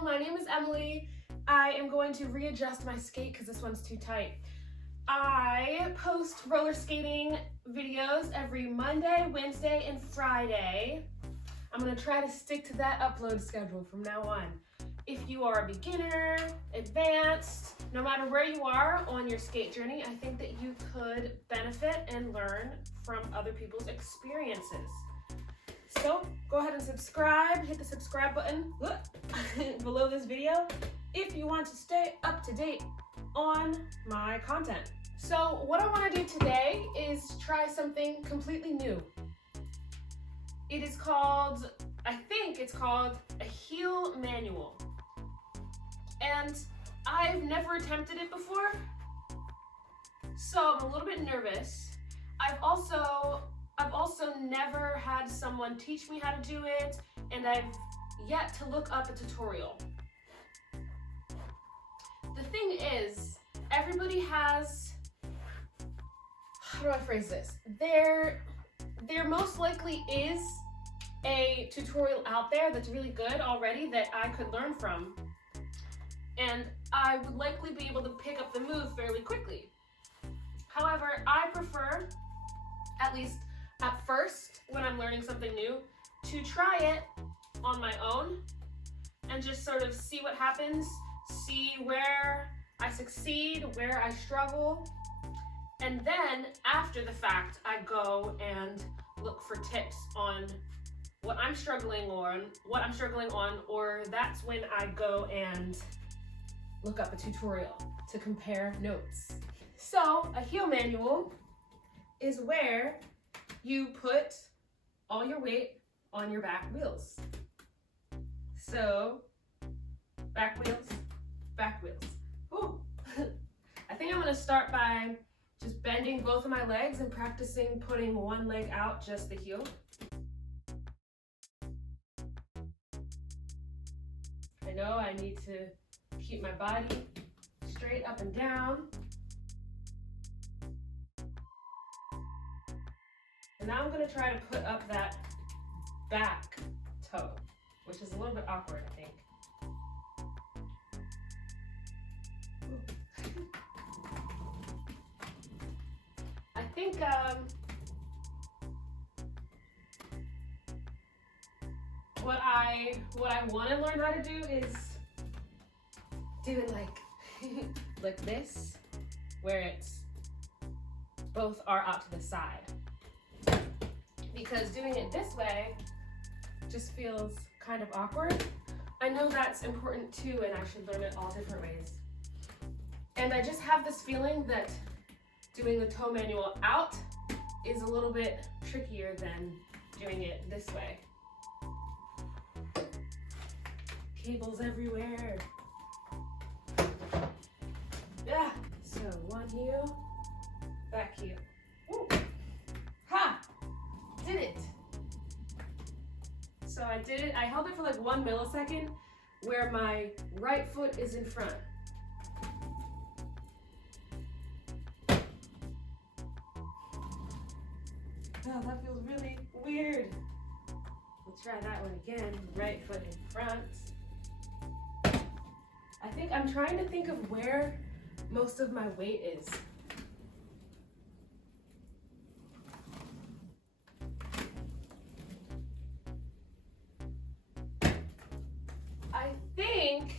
Hello, my name is Emily. I am going to readjust my skate because this one's too tight. I post roller skating videos every Monday, Wednesday, and Friday. I'm going to try to stick to that upload schedule from now on. If you are a beginner, advanced, no matter where you are on your skate journey, I think that you could benefit and learn from other people's experiences. So go ahead and subscribe, hit the subscribe button below this video if you want to stay up to date on my content. So what I want to do today is try something completely new. It is called, I think it's called a heel manual. And I've never attempted it before, so I'm a little bit nervous. I've also never had someone teach me how to do it, and I've yet to look up a tutorial. The thing is, everybody has, how do I phrase this? There most likely is a tutorial out there that's really good already that I could learn from, and I would likely be able to pick up the move fairly quickly. However, I prefer, at least at first, when I'm learning something new, to try it on my own and just sort of see what happens, see where I succeed, where I struggle, and then after the fact, I go and look for tips on what I'm struggling on, or that's when I go and look up a tutorial to compare notes. So a heel manual is where you put all your weight on your back wheels. So back wheels, back wheels. Ooh. I think I'm gonna start by just bending both of my legs and practicing putting one leg out, just the heel. I know I need to keep my body straight up and down. And now I'm going to try to put up that back toe, which is a little bit awkward, I think. I think what I want to learn how to do is do it like this, where it's both are out to the side. Because doing it this way just feels kind of awkward. I know that's important too, and I should learn it all different ways. And I just have this feeling that doing the toe manual out is a little bit trickier than doing it this way. Cables everywhere. Yeah, so one heel, back heel. Ooh. Ha! Did it. So I did it. I held it for like 1 millisecond where my right foot is in front. Oh, that feels really weird. We'll try that one again. Right foot in front. I think I'm trying to think of where most of my weight is. I think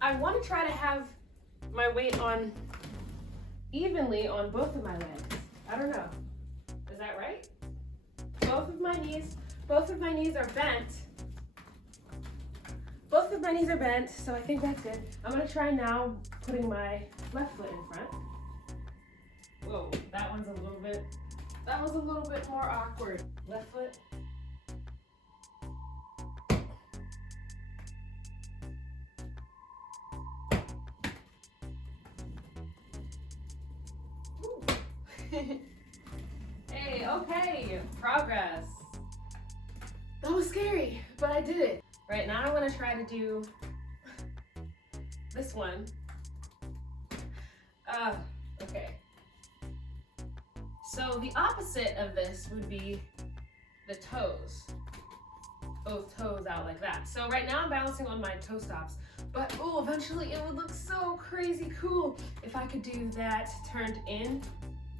I want to try to have my weight on evenly on both of my legs. I don't know. Is that right? Both of my knees are bent. Both of my knees are bent, so I think that's good. I'm gonna try now putting my left foot in front. Whoa, that was a little bit more awkward. Left foot. Hey, okay, progress. That was scary, but I did it. Right, now I want to try to do this one. Okay. So the opposite of this would be the toes. both toes out like that. So right now I'm balancing on my toe stops, but oh, eventually it would look so crazy cool if I could do that turned in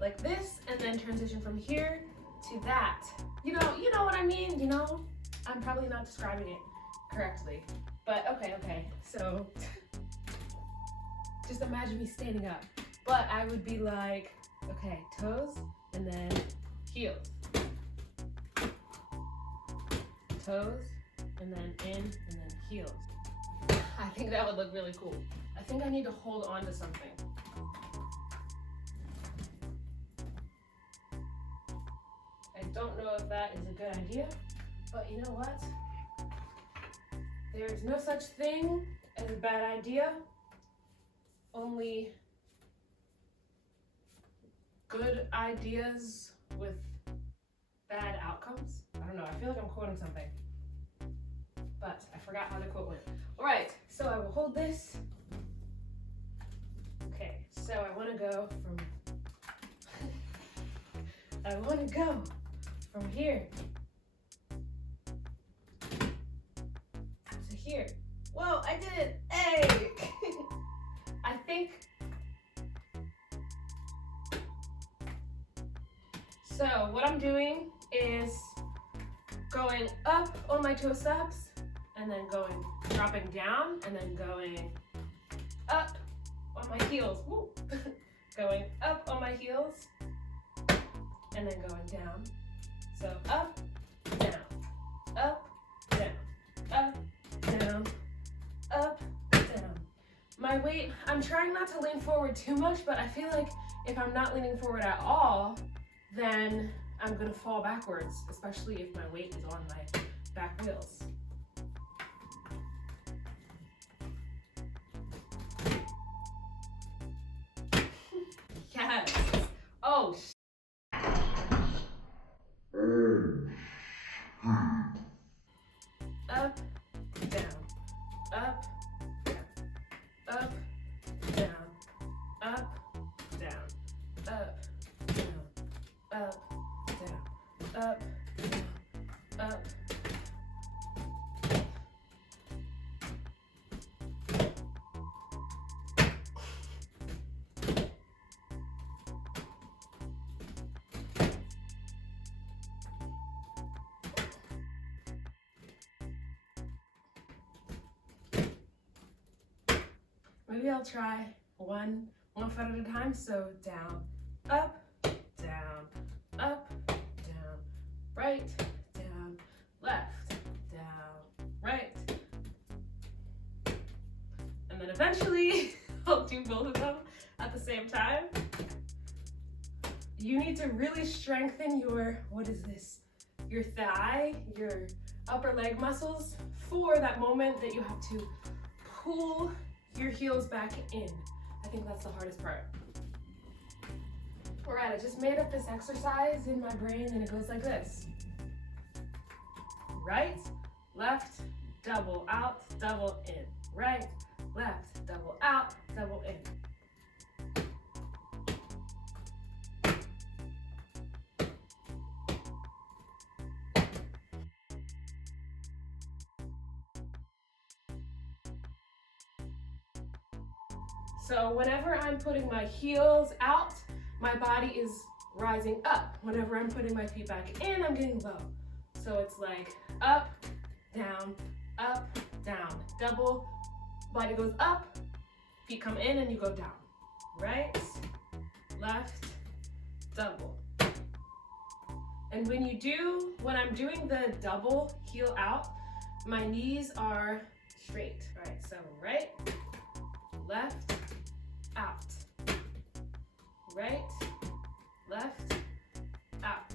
like this and then transition from here to that. You know what I mean? You know, I'm probably not describing it correctly, but okay. So just imagine me standing up, but I would be like, okay, toes and then heels. Toes and then in and then heels. I think that would look really cool. I think I need to hold on to something. I don't know if that is a good idea, but you know what? There's no such thing as a bad idea, only good ideas with bad outcomes. I don't know, I feel like I'm quoting something, but I forgot how the quote went. All right, so I will hold this. Okay, so I want to go from here to here. Whoa, I did it, hey! I think, so what I'm doing is going up on my toe stops and then dropping down and then going up on my heels. Woo. Going up on my heels and then going down. So up, down, up, down, up, down, up, down. My weight, I'm trying not to lean forward too much, but I feel like if I'm not leaning forward at all, then I'm gonna fall backwards, especially if my weight is on my back wheels. Yes. Oh, up, down, up, down, up, down, up, down, up, down, up, down, up, down, up. Maybe I'll try one foot at a time. So down, up, down, up, down, right, down, left, down, right. And then eventually I'll do both of them at the same time. You need to really strengthen your, your thigh, your upper leg muscles for that moment that you have to pull your heels back in. I think that's the hardest part. All right, I just made up this exercise in my brain and it goes like this. Right, left, double out, double in. Right, left, double out, double in. So whenever I'm putting my heels out, my body is rising up. Whenever I'm putting my feet back in, I'm getting low. So it's like up, down, double, body goes up, feet come in and you go down. Right, left, double. And when I'm doing the double heel out, my knees are straight. All right, so right, left, out. Right, left, out.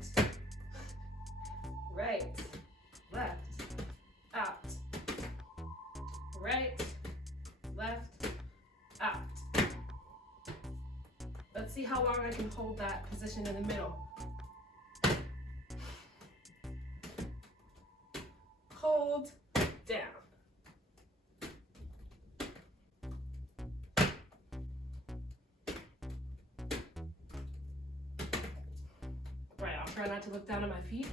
Right, left, out. Right, left, out. Let's see how long I can hold that position in the middle. Hold, down. Right, I'll try not to look down at my feet.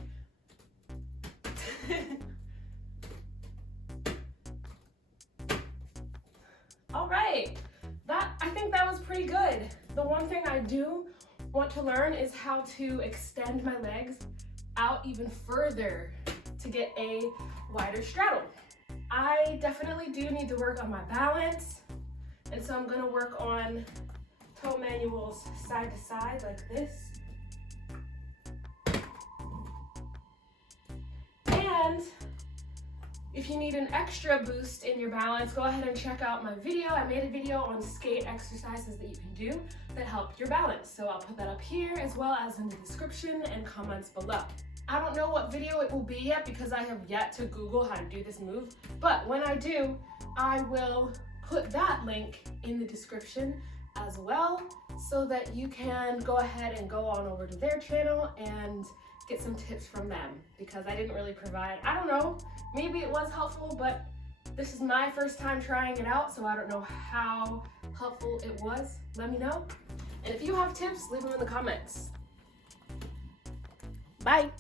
Okay, I think that was pretty good. The one thing I do want to learn is how to extend my legs out even further to get a wider straddle. I definitely do need to work on my balance, and so I'm gonna work on toe manuals side to side like this. And if you need an extra boost in your balance, go ahead and check out my video. I made a video on skate exercises that you can do that help your balance. So I'll put that up here as well as in the description and comments below. I don't know what video it will be yet because I have yet to Google how to do this move, but when I do, I will put that link in the description as well so that you can go ahead and go on over to their channel and get some tips from them, because I didn't really provide, I don't know, maybe it was helpful, but this is my first time trying it out, so I don't know how helpful it was. Let me know. And if you have tips, leave them in the comments. Bye.